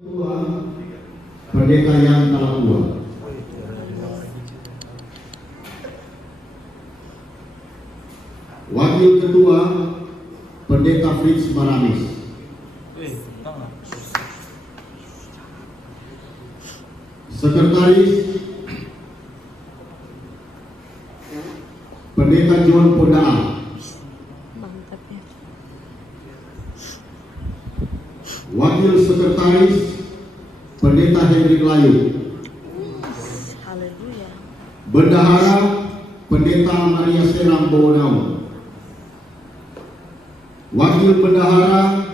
Pendeta yang Talapua. Wakil Ketua Pendeta Fritz Maramis. Sekretaris Pendeta John Podaan. Wakil Sekretaris Pendeta Henry Layu. Haleluya. Bendahara Pendeta Maria Senam Bowenau. Wakil Bendahara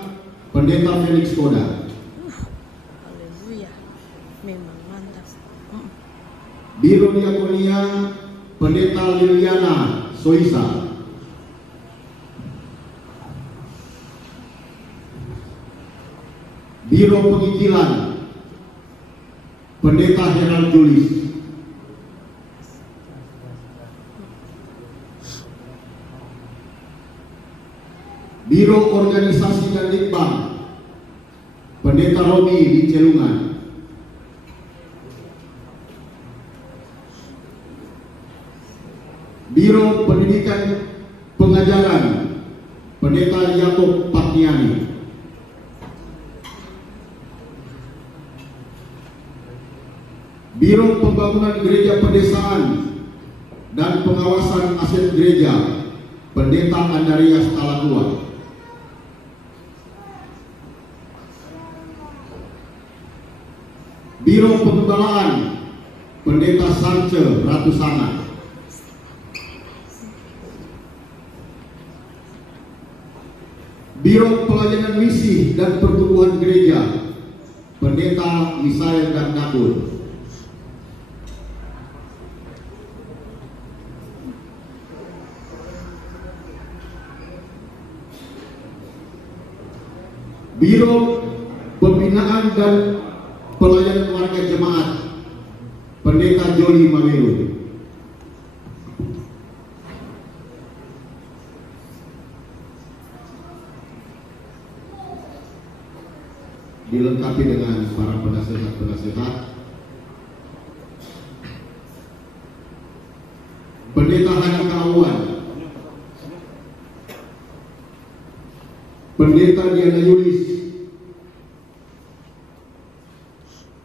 Pendeta Felix Koda. Haleluya. Memang mantap. Biro Diakonia Pendeta Liliana Soisa. Biro Penginjilan Pendeta Herald Julis. Biro Organisasi dan Litbang Pendeta Robi di Celungan. Biro Pendidikan Pengajaran Pendeta Yakob Patiani. Biro Pembangunan Gereja Pedesaan dan Pengawasan Aset Gereja Pendeta Andarias Talatua. Biro Pengembalaan Pendeta Sance Ratu Sangat. Biro Pelayanan Misi dan Pertumbuhan Gereja Pendeta Misael dan Nakur. Biro Pembinaan dan Pelayanan Warga Jemaat Pendeta Joli Mameru. Dilengkapi dengan para penasehat-penasehat. Pendeta Hani Kawan, Pendeta Diana Yulis,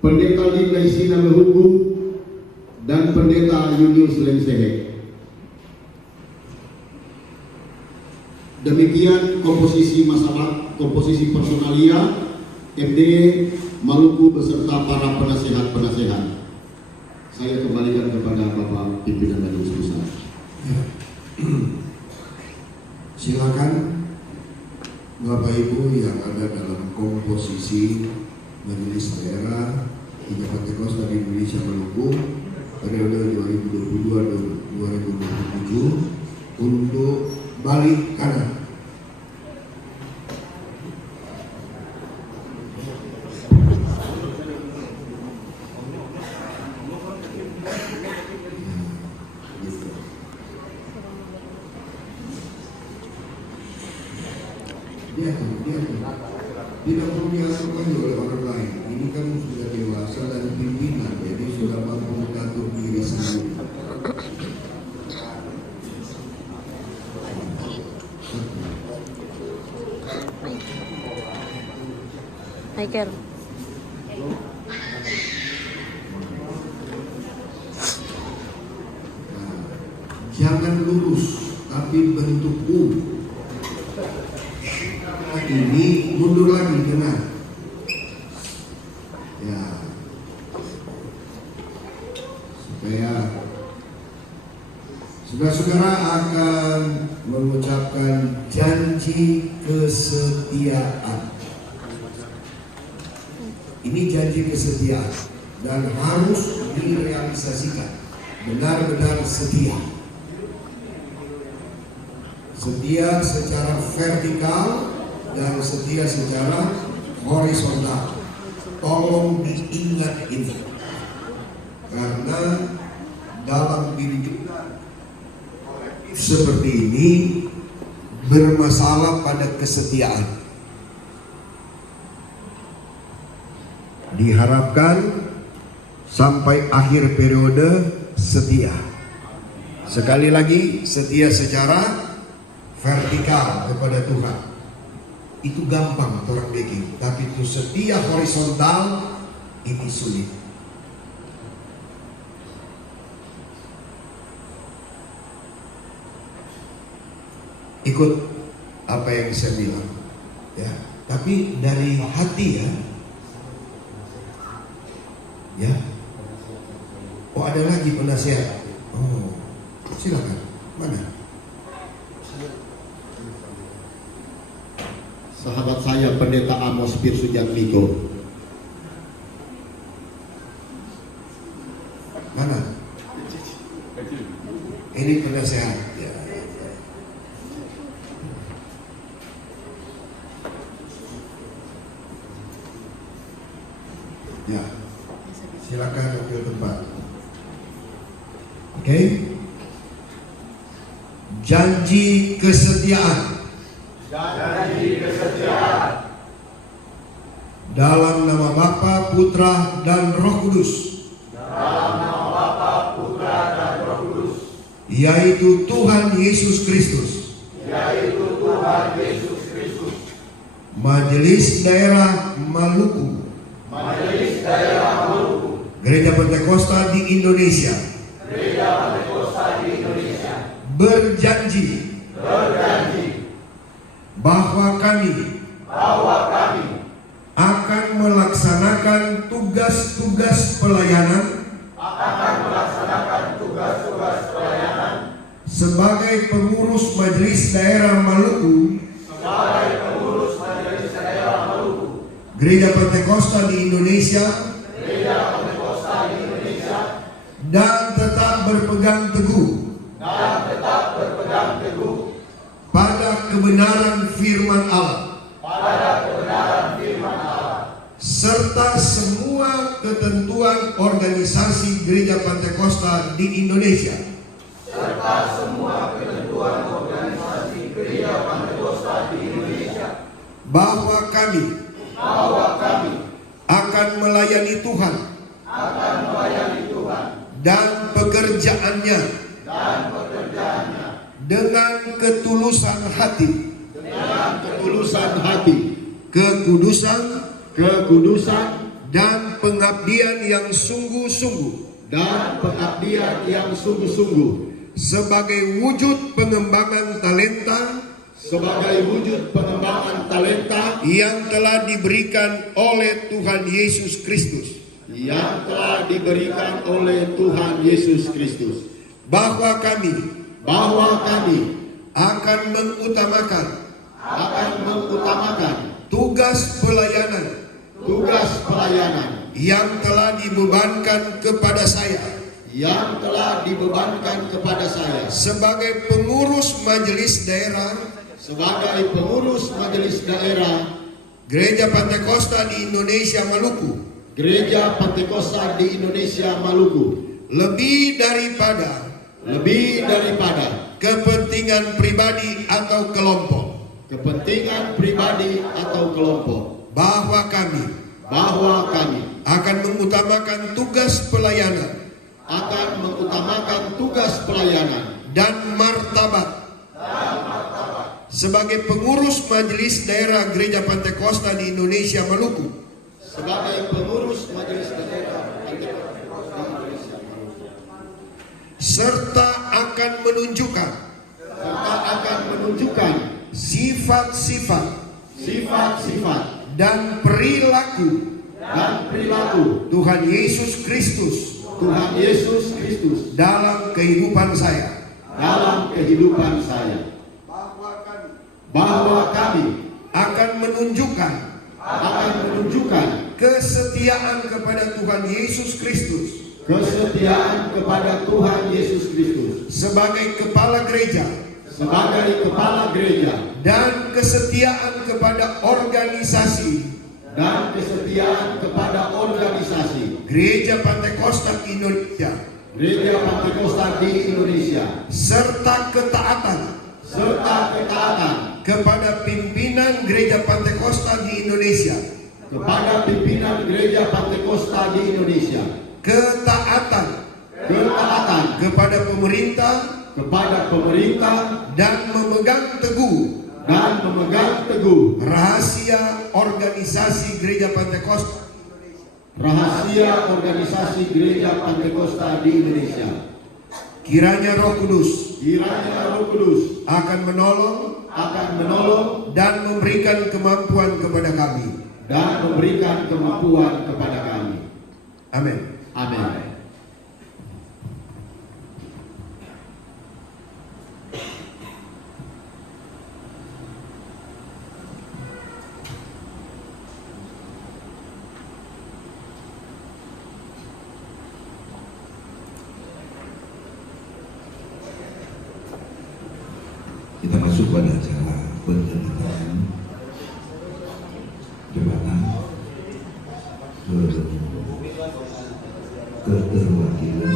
Pendeta Linda Isina Mehuku, dan Pendeta Yunius Lensehe. Demikian komposisi masalah, komposisi personalia MD Maluku beserta para penasehat-penasehat. Saya kembalikan kepada Bapak Pimpinan Majelis Besar. Silakan Bapak Ibu yang ada dalam komposisi Majelis Daerah Gereja Pentakosta di Indonesia Maluku periode 2022-2027 untuk balik kanan. Tidak perlu dilakukan oleh orang lain. Ini kan sudah dewasa dan pimpinan, jadi sudah mampu mengatur diri sendiri. Hiker. Jangan lurus, tapi bentuk U. Ini mundur lagi, benar. Ya, supaya saudara-saudara akan mengucapkan janji kesetiaan. Ini janji kesetiaan dan harus direalisasikan. Benar-benar setia. Setia secara vertikal dan setia secara horizontal. Tolong diingat ini, karena dalam hidup seperti ini bermasalah pada kesetiaan. diharapkan sampai akhir periode setia. Sekali lagi, setia secara vertikal kepada Tuhan. Itu gampang orang bikin, tapi itu setia horizontal ini sulit. Ikut apa yang saya bilang, ya. Tapi dari hati, ya. Oh, ada lagi penasihat. Oh, silakan. Mana? Sahabat saya Pendeta Amos Pir Sujatmiko. Mana? Ini penasehat. Ya. Ya. Silakan ambil tempat. Oke. Janji kesetiaan. Dalam nama Bapa, Putra, dan Roh Kudus. Yaitu Tuhan Yesus Kristus. Majelis Daerah Maluku. Gereja Pentakosta di Indonesia. Berjanji. Bahwa kami akan melaksanakan tugas-tugas pelayanan sebagai pengurus Majelis Daerah Maluku, Gereja Pentakosta di Indonesia, dan tetap berpegang teguh pada kebenaran firman Allah, serta semua ketentuan organisasi Gereja Pentakosta di Indonesia, bahwa kami akan melayani Tuhan dan pekerjaannya dengan ketulusan hati, kekudusan, dan pengabdian yang sungguh-sungguh, sebagai wujud pengembangan talenta yang telah diberikan oleh Tuhan Yesus Kristus, bahwa kami akan mengutamakan tugas pelayanan yang telah dibebankan kepada saya sebagai pengurus majelis daerah Gereja Pentakosta di Indonesia Maluku, lebih daripada kepentingan pribadi atau kelompok, bahwa kami akan mengutamakan tugas pelayanan dan martabat sebagai pengurus Majelis Daerah Gereja Pentakosta di Indonesia Maluku, serta akan menunjukkan sifat-sifat dan perilaku Tuhan Yesus Kristus dalam kehidupan saya, bahwa kami akan menunjukkan kesetiaan kepada Tuhan Yesus Kristus sebagai kepala gereja, dan kesetiaan kepada organisasi Gereja Pentakosta Indonesia, serta ketaatan kepada pimpinan Gereja Pentakosta di Indonesia, kepada pimpinan Gereja Pantekosta di Indonesia, ketaatan kepada pemerintah dan memegang teguh rahasia organisasi Gereja Pantekosta di Indonesia. Kiranya Roh Kudus akan menolong dan memberikan kemampuan kepada kami. Amin. Amin. Kita masuk pada acara penjabatan keterwakilan.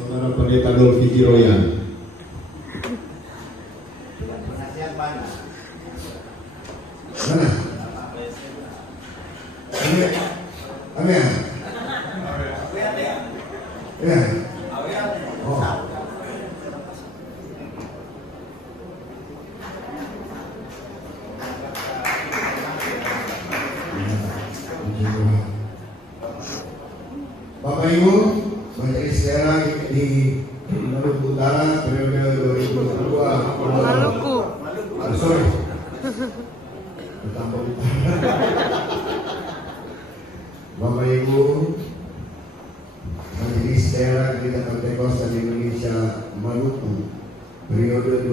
Saudara Pendeta Dolfi Jiroyan. Mana? Amin. Ya. Oh. Bapak Ibu, majelis daerah di Maluku Utara periode 2022. Maluku. Sorry. Bertambah. Bapak Ibu, majelis daerah Gereja Pantekosta di Indonesia Maluku periode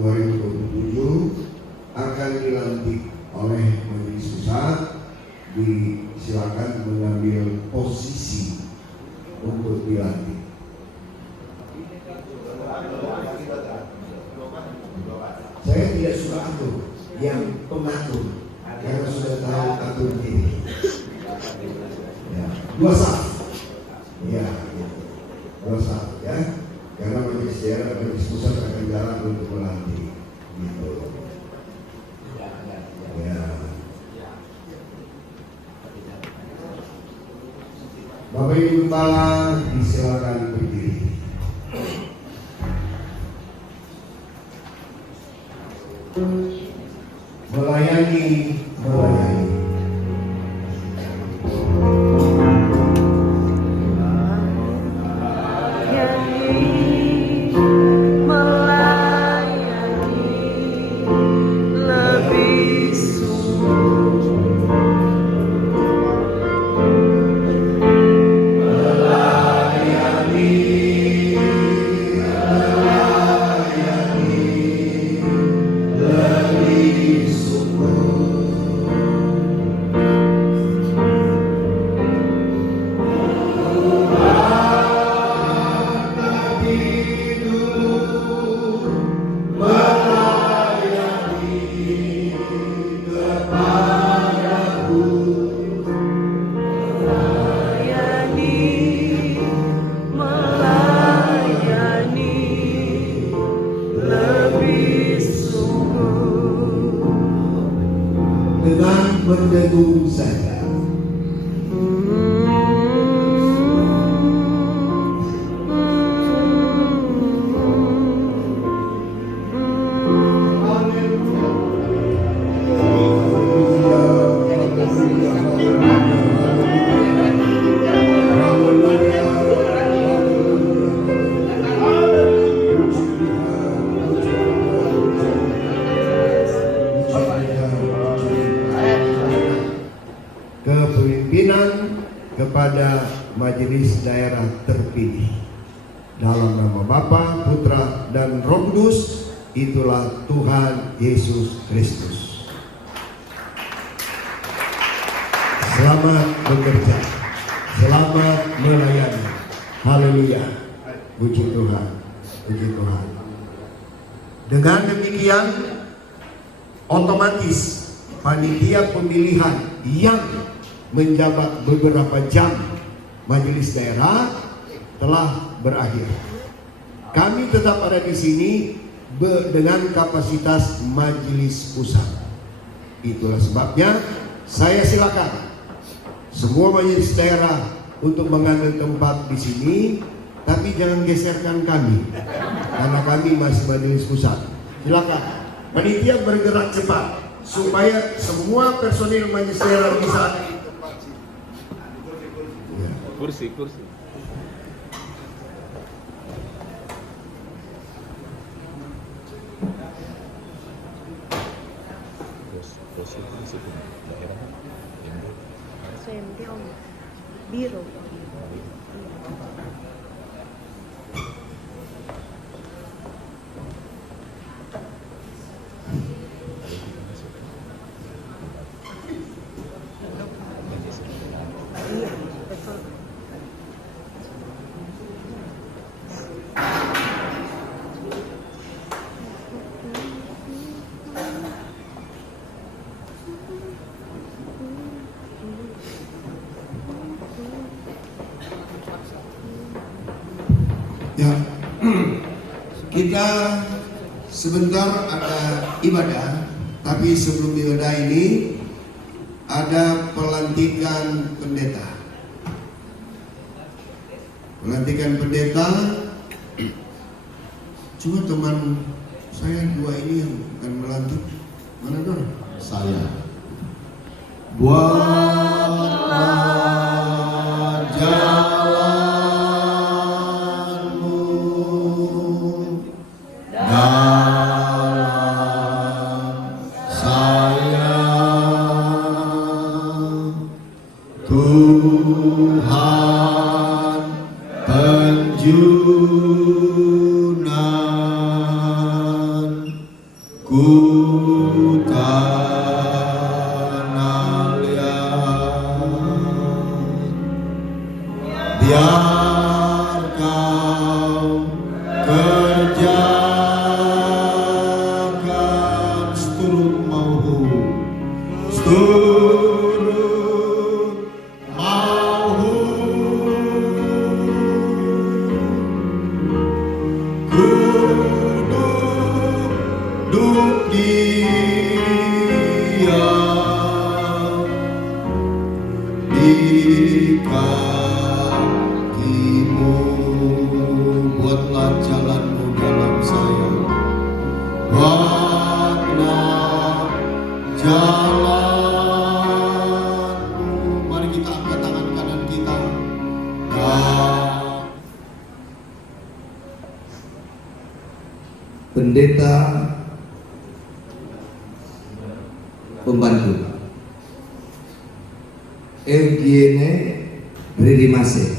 2022-2027 akan dilantik oleh majelis pusat. Disilakan mengambil posisi untuk dilantik. Saya tidak suka atur, yang pengatur, karena sudah tahu atur ini. Ya, 2 saf. Ya, 2 saf ya. Karena majelis daerah dan majelis pusat akan jalan untuk melantik. Gitu. Ya. Bapak Ibu Kepala, disilakan berdiri. Melayani. Dengan mendengung saja. Kepemimpinan kepada majelis daerah terpilih dalam nama Bapa, Putra, dan Roh Kudus, itulah Tuhan Yesus Kristus. Selamat bekerja, selamat melayani. Haleluya. Puji Tuhan, puji Tuhan. Dengan demikian, otomatis panitia pemilihan yang menjabat beberapa jam majelis daerah telah berakhir. Kami tetap ada di sini dengan kapasitas majelis pusat. Itulah sebabnya saya silakan semua majelis daerah untuk mengambil tempat di sini, tapi jangan geserkan kami karena kami masih majelis pusat. Silakan panitia bergerak cepat supaya semua personil majelis daerah bisa ada di tempat sini. Kursi. SMD om. Biro. Iya, betul. Ya, kita sebentar ada ibadah, tapi sebelum ibadah ini ada pelantikan pendeta. Pelantikan pendeta, cuma teman saya dua ini yang akan melantik. Mana dong? Saya. Buatlah jalanmu dalam saya, Tuhan penjunanku tanah liat. Biar kau kerjakan seturut maumu, seturut maumu. Duduk diam di kakimu, buatlah jalanmu dalam saya, buatlah jalanmu. Mari kita angkat tangan kanan kita. Pendeta pembantu Eugene Ridimase.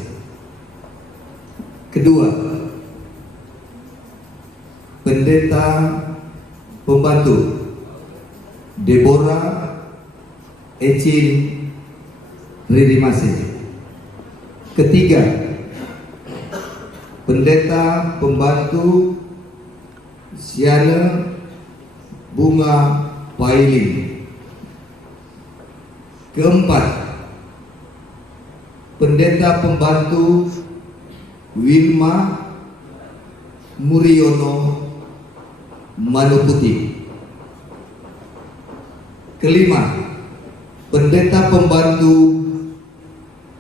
Kedua, pendeta pembantu Deborah Ecin Ridimase. Ketiga, pendeta pembantu Siana Bunga Pailing. Keempat, pendeta pembantu Wilma Muriono Manuputi. Kelima, pendeta pembantu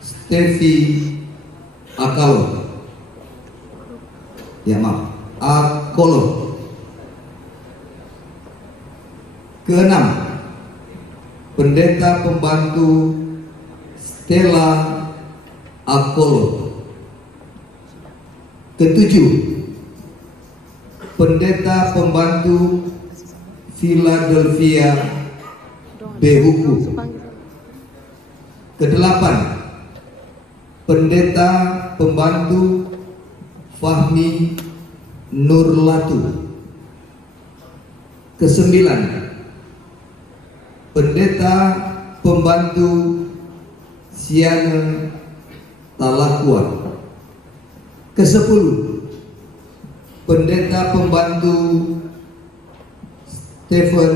Stevi Akalo. Akolo. Keenam, pendeta pembantu Stella Akolo. Ketujuh, pendeta pembantu Philadelphia Behuku. Kedelapan, pendeta pembantu Fahmi Nurlatu. Kesembilan, pendeta pembantu Siana Talakua. Kesepuluh, pendeta pembantu Stephen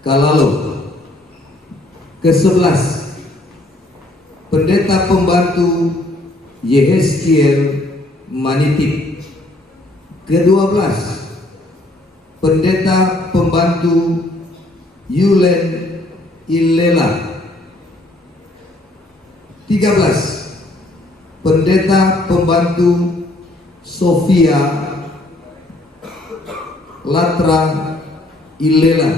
Kalalo. Kesebelas, pendeta pembantu Yehezkiel Manitip. Ke-12, Pendeta Pembantu Yulen Illela. 13, Pendeta Pembantu Sofia Latra Illela.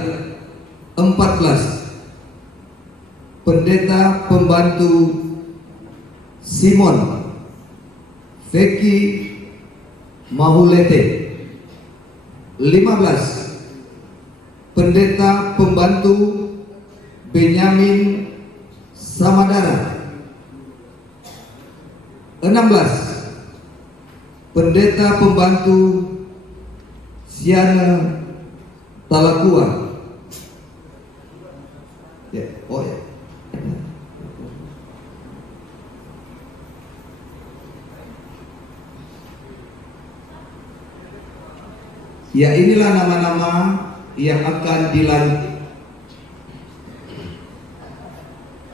14, Pendeta Pembantu Simon Feki Mahulete. 15, Pendeta Pembantu Benyamin Samadara. 16, Pendeta Pembantu Siana Talakua. Ya, oh ya. Ya, inilah nama-nama yang akan dilantik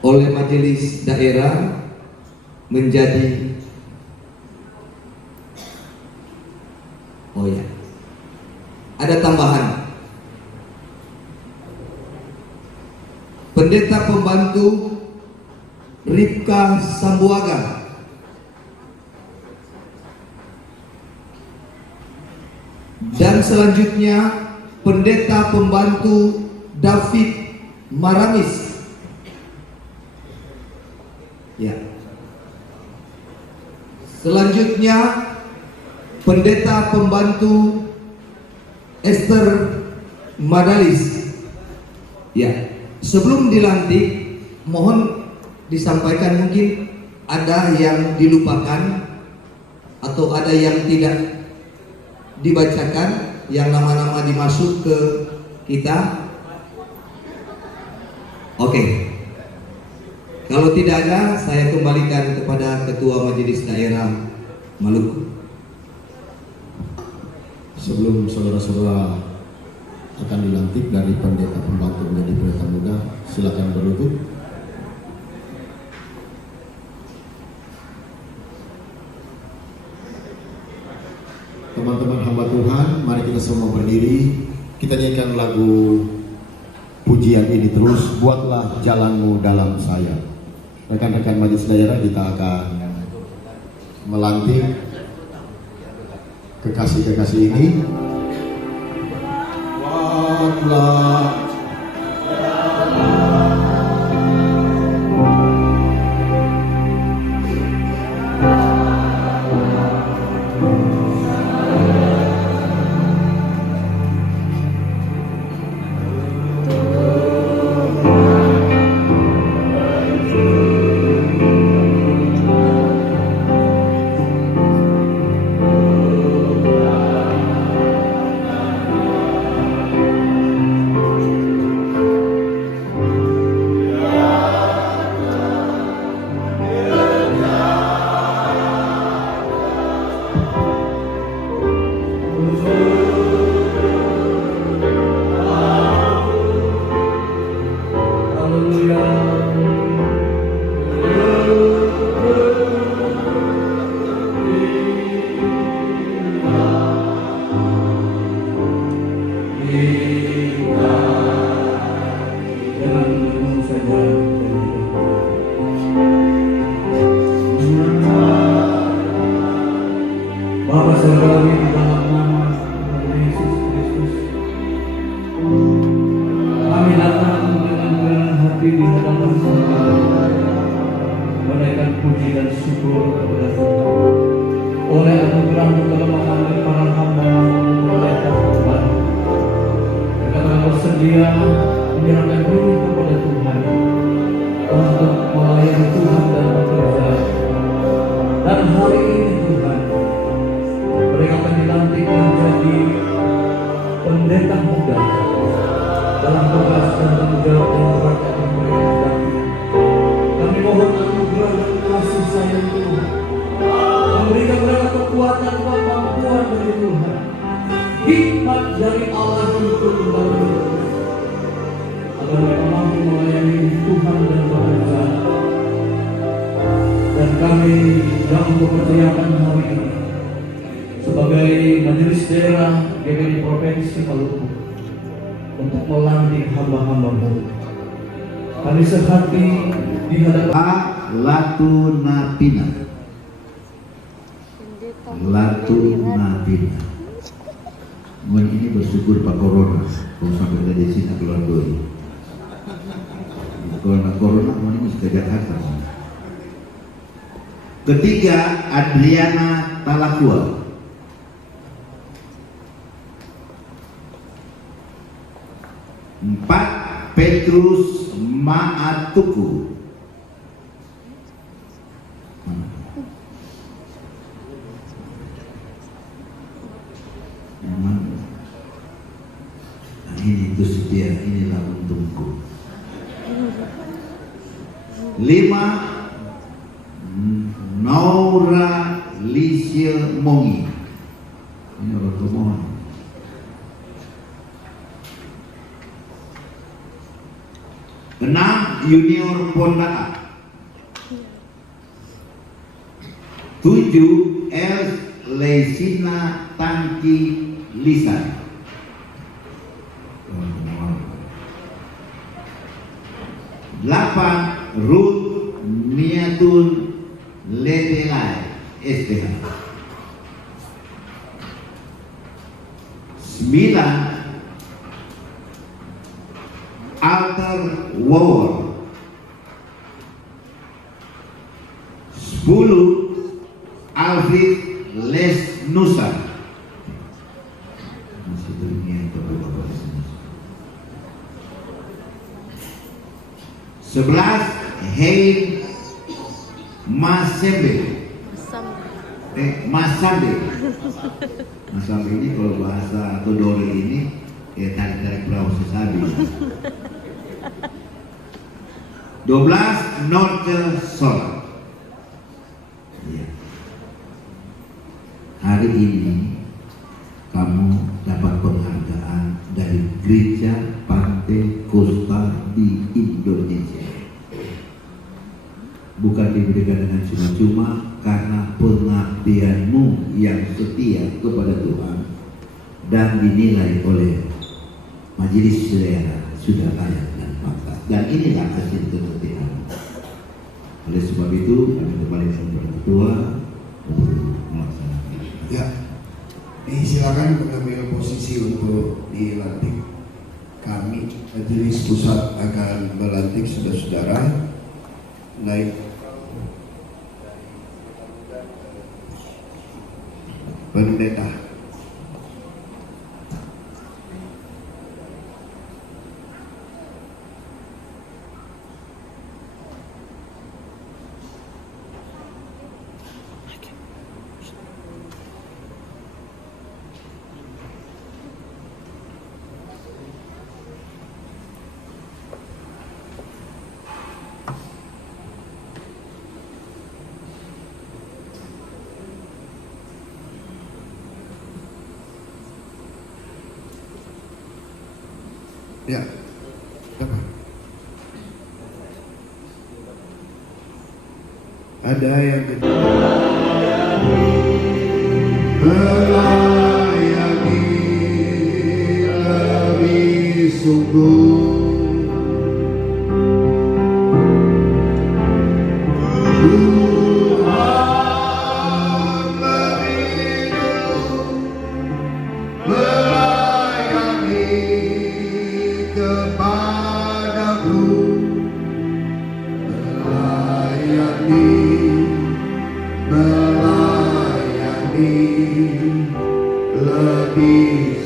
oleh majelis daerah menjadi, oh ya, ada tambahan. Pendeta Pembantu Ripka Sambuaga. Dan selanjutnya Pendeta Pembantu David Maramis. Ya. Selanjutnya Pendeta Pembantu Esther Madalis. Ya. Sebelum dilantik, mohon disampaikan, mungkin ada yang dilupakan atau ada yang tidak dibacakan, yang nama-nama dimasuk ke kita. Oke. Kalau tidak ada, saya kembalikan kepada Ketua Majelis Daerah Maluku. Sebelum saudara-saudara akan dilantik dari pendeta pembantu menjadi pendeta muda, silakan berlutut. Teman-teman hamba Tuhan, mari kita semua berdiri. Kita nyanyikan lagu pujian ini terus. Buatlah jalanmu dalam saya. Rekan-rekan majelis daerah, kita akan melantik kekasih-kekasih ini. Buatlah Bapa Surgawi, di dalam nama Tuhan Yesus Kristus, kami datang dengan kerendahan hati di hadapan Tuhan, menaikkan puji dan syukur kepada Tuhan. Oleh anugerah-Mu telah mengambil para hamba oleh Tuhan. Mereka telah bersedia menyerahkan diri kepada Tuhan untuk melayani Tuhan dan bekerja. Dan hari ini Tuhan, mereka akan dilantik mempercayakan hari ini sebagai majelis daerah GPD Provinsi Maluku untuk melantik hamba-hambamu. Kami sehati di hadapan Latu Napina. Hindi ka Latu Napina. Mohon ini bersyukur Pak Corona. Kalau sampai dari sini keluar dulu. Corona mohon ini sudah Jakarta. Ketiga, Adriana Talakua. Empat, Petrus Maatuku. Yang mana? Nah, ini itu dia, inilah untungku. 5, Naura Licia Mongi. Ini orang pemohon. 6, Junior Pondaan. 7, Els Lesina Tangki Lisan. 8, Ruth Miatun Letelai STH. 9, Alter Wawor. 10, Alfred Les Nusa. Masih berniat beberapa di sini. 11, Hein Masembe. masam. Masambe. Masambe ini kalau bahasa Todori ini ya tarik-tarik perahu sesabi. 12, Norte Solar. Ya. Hari ini kamu dapat penghargaan dari Gereja Pantai Costa di Indonesia. Bukan diberikan dengan cuma-cuma, karena pengabdianmu yang setia kepada Tuhan dan dinilai oleh majelis daerah sudah layak dan pantas. Dan inilah hasil ketertiban. Oleh sebab itu kami kembali kepada Ketua untuk melaksanakan. Ya, silakan mengambil posisi untuk dilantik. Kami majelis pusat akan melantik saudara-saudara naik pendeta. Ya, apa? Ada yang melayani lebih sungguh. Melayani lebih